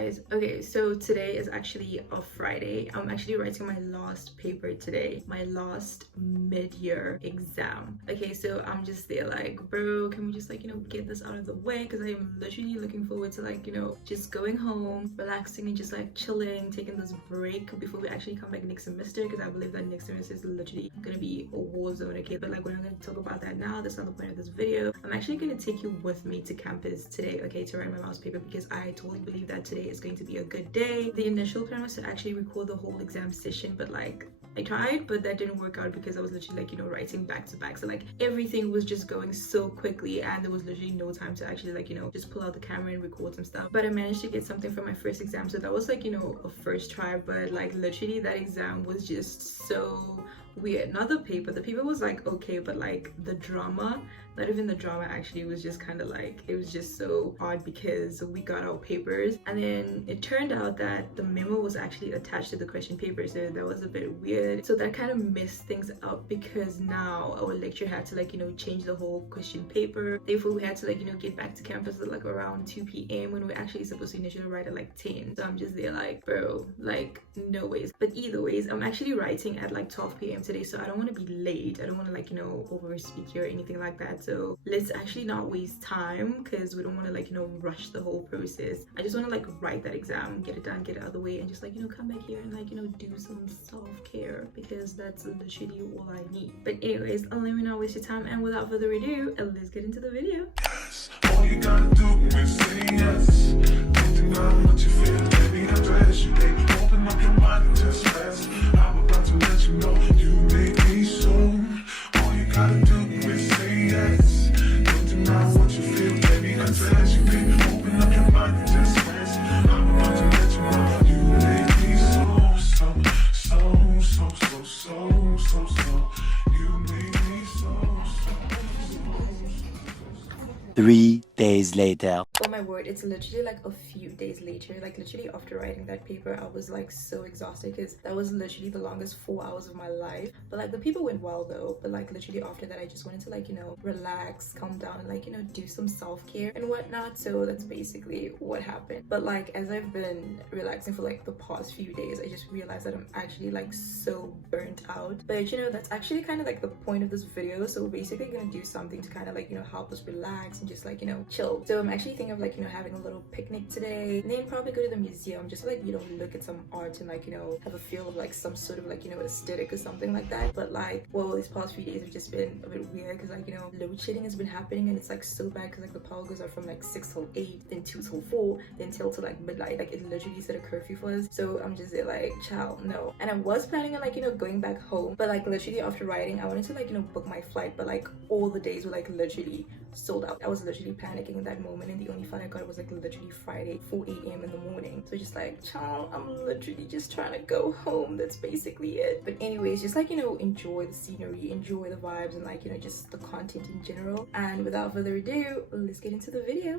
guys. Okay, so today is actually a Friday. I'm actually writing my last paper today, my last mid-year exam. Okay, so I'm just there like, bro, can we just like, get this out of the way, because I am literally looking forward to like, just going home, relaxing and just like chilling, taking this break before we actually come back next semester, because I believe that next semester is literally gonna be a war zone. Okay, but like we're not gonna talk about that now. That's not the point of this video. I'm actually gonna take you with me to campus today, okay, to write my last paper, because I totally believe that today is going to be a good day. The initial plan was to actually record the whole exam session, but like I tried, but that didn't work out because I was literally like, writing back to back. So like everything was just going so quickly and there was literally no time to actually like, just pull out the camera and record some stuff. But I managed to get something from my first exam. So that was like, a first try, but like literally that exam was just so weird. Not the paper was like okay, but like the drama, not even the drama actually, was just kind of like, it was just so odd because we got our papers and then it turned out that the memo was actually attached to the question paper, so that was a bit weird. So that kind of messed things up because now our lecturer had to like, change the whole question paper. Therefore we had to like, get back to campus at like around 2 p.m. when we're actually supposed to initially write at like 10. So I'm just there like, bro, like no ways. But either ways, I'm actually writing at like 12 p.m. today, so I don't want to be late. I don't want to like, over speak here or anything like that. So let's actually not waste time because we don't want to like, rush the whole process. I just want to like write that exam, get it done, get it out of the way, and just like, come back here and like, do some self-care, because that's literally all I need. But anyways, let me not waste your time, and without further ado, let's get into the video. All you gotta do is say yes. Think about what you feel, baby, address you, baby. Open up your mind and just rest. I'm about to let you know you make me so. All you gotta do is say yes. Think about what you feel, baby, address you, baby. Open up your mind and just rest. I'm about to let you know you make me so. You make me so. 3 days later. Oh my word, it's literally like a few days later. Like literally after writing that paper, I was like so exhausted because that was literally the longest 4 hours of my life. But like the paper went well though, but like literally after that I just wanted to like, relax, calm down, and like, do some self-care and whatnot. So that's basically what happened. But like as I've been relaxing for like the past few days, I just realized that I'm actually like so burnt out. But that's actually kind of like the point of this video. So we're basically gonna do something to kind of like, help us relax and just like, chill. So I'm actually thinking of like, having a little picnic today, and then probably go to the museum just to like, look at some art and like, have a feel of like some sort of like, aesthetic or something like that. But like, well, these past few days have just been a bit weird because like, load shedding has been happening, and it's like so bad because like the power goes out from like 6 till 8, then 2 till 4, then till to like midnight. Like it literally set a curfew for us. So I'm just there like, child, no. And I was planning on like, going back home, but like literally after writing, I wanted to like, book my flight, but like all the days were like literally sold out. I was literally panicking in that moment, and the only flight I got was like literally Friday 4 a.m. in the morning. So just like, child, I'm literally just trying to go home. That's basically it. But anyways, just like, enjoy the scenery, enjoy the vibes, and like, just the content in general. And without further ado, let's get into the video.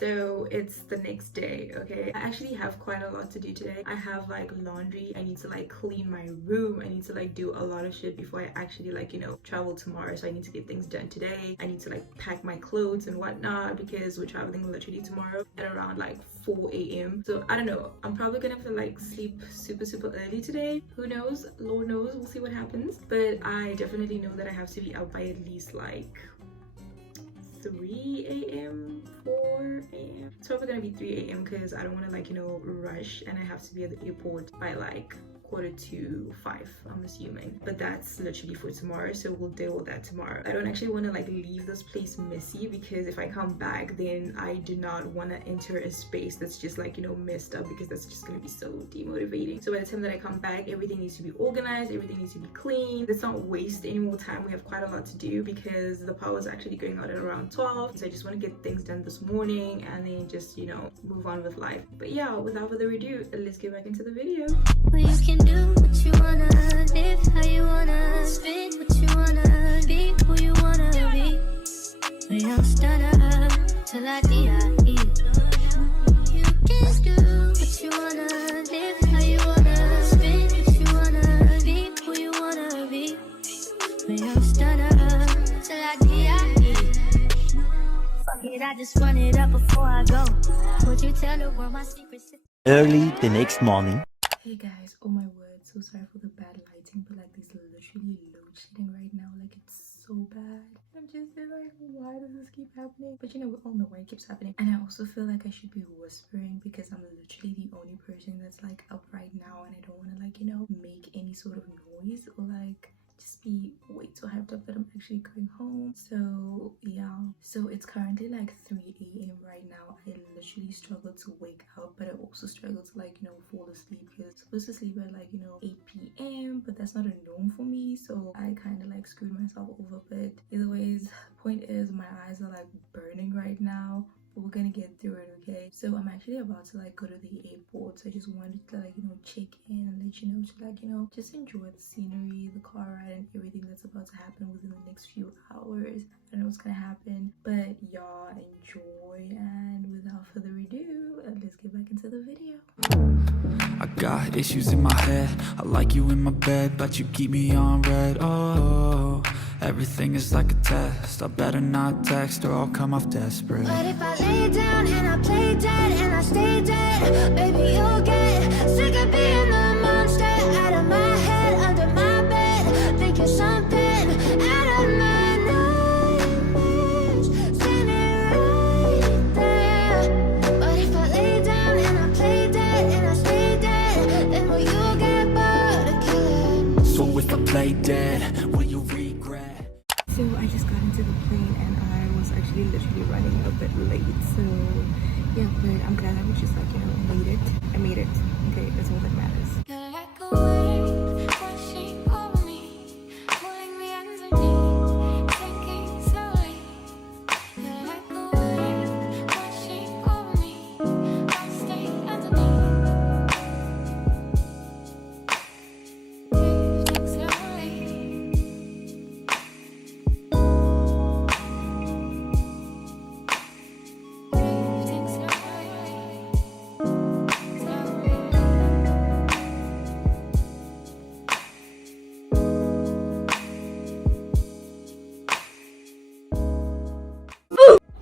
So it's the next day, okay? I actually have quite a lot to do today. I have like laundry, I need to like clean my room, I need to like do a lot of shit before I actually like, travel tomorrow. So I need to get things done today. I need to like pack my clothes and whatnot because we're traveling literally tomorrow at around like 4 a.m. So I don't know, I'm probably gonna have to like sleep super early today. Who knows? Lord knows, we'll see what happens. But I definitely know that I have to be out by at least like 3 a.m. 4 a.m. It's probably gonna be 3 a.m. because I don't want to like rush, and I have to be at the airport by like 4:45, I'm assuming, but that's literally for tomorrow, so we'll deal with that tomorrow. I don't actually want to like leave this place messy, because if I come back, then I do not want to enter a space that's just like, you know, messed up, because that's just going to be so demotivating. So by the time that I come back, everything needs to be organized, everything needs to be clean. Let's not waste any more time. We have quite a lot to do because the power is actually going out at around 12, so I just want to get things done this morning and then just, you know, move on with life. But yeah, without further ado, let's get back into the video. Well, you can do what you wanna, live how you wanna, spin what you wanna, be who you wanna be. We don't stutter till I die. You can do what you wanna, live how you wanna, spin what you wanna, be who you wanna be. We don't stutter till I die. Fuck it, I just run it up before I go. Would you tell the world my secrets? Early the next morning. Hey guys, oh my word, so sorry for the bad lighting, but like there's literally load shedding right now, like it's so bad. I'm just like, why does this keep happening? But you know, we all know why it keeps happening. And I also feel like I should be whispering because I'm literally the only person that's like up right now, and I don't want to like, you know, make any sort of noise or like just be way too hyped up that I'm actually going home. So yeah, so it's currently like 3 a.m. right now. I literally struggle to wake up, but I also struggle to like, you know, fall asleep because I'm supposed to sleep at like, you know, 8 p.m. but that's not a norm for me, so I kind of like screwed myself over. But either ways, point is my eyes are like burning right now. We're gonna get through it, okay? So I'm actually about to like go to the airport, so I just wanted to like, you know, check in and let you know to like, you know, just enjoy the scenery, the car ride, and everything that's about to happen within the next few hours. I don't know what's gonna happen, but y'all enjoy, and without further ado, let's get back into the video. I got issues in my head, I like you in my bed, but you keep me on red. Oh, everything is like a test, I better not text or I'll come off desperate. But if I lay down and I play dead and I stay dead, baby, you'll get sick of being the monster out of my head, under my bed, think you're something out of my nightmares, standing right there. But if I lay down and I play dead and I stay dead, then will you get bored of killing? So if I play dead, will you regret? So I just got into the plane and I was actually literally running a bit late, so yeah, but I'm glad I was just like, you know, made it. I made it. Okay, that's all that matters. You're like a wave washing over me, pulling me underneath, sinking slowly. You're like a wave washing over me, I'll stay underneath, drifting slowly. Drifting slowly, slowly.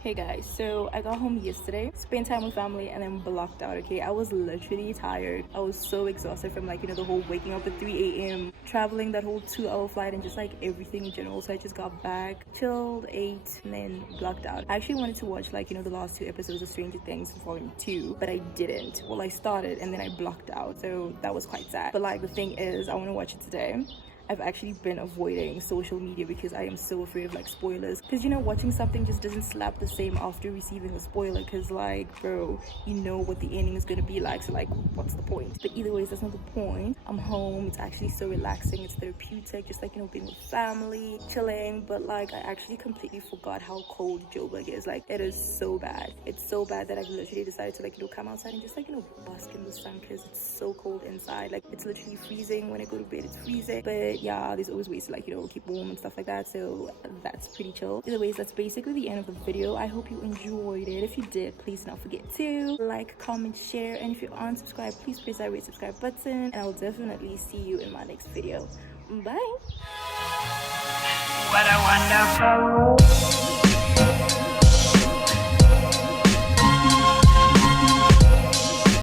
Hey guys, so I got home yesterday, spent time with family, and then blocked out. Okay, I was literally tired. I was so exhausted from like, you know, the whole waking up at 3 a.m, traveling that whole 2-hour flight, and just like everything in general. So I just got back, chilled, ate, and then blocked out. I actually wanted to watch like, you know, the last 2 episodes of Stranger Things volume 2, but I didn't. Well, I started and then I blocked out, so that was quite sad. But like the thing is, I want to watch it today. I've actually been avoiding social media because I am so afraid of like spoilers, because you know, watching something just doesn't slap the same after receiving a spoiler, because like, bro, you know what the ending is gonna be like, so like what's the point? But either ways, that's not the point. I'm home, it's actually so relaxing, it's therapeutic, just like, you know, being with family, chilling. But like, I actually completely forgot how cold Joburg is. Like, it is so bad. It's so bad that I've literally decided to like, you know, come outside and just like, you know, bask in the sun, because it's so cold inside. Like, it's literally freezing. When I go to bed, it's freezing. But yeah, there's always ways to like, you know, keep warm and stuff like that, so that's pretty chill. Either ways, that's basically the end of the video. I hope you enjoyed it. If you did, please don't forget to like, comment, share, and if you aren't subscribed, please press that red subscribe button, and I will definitely see you in my next video. Bye. What a wonderful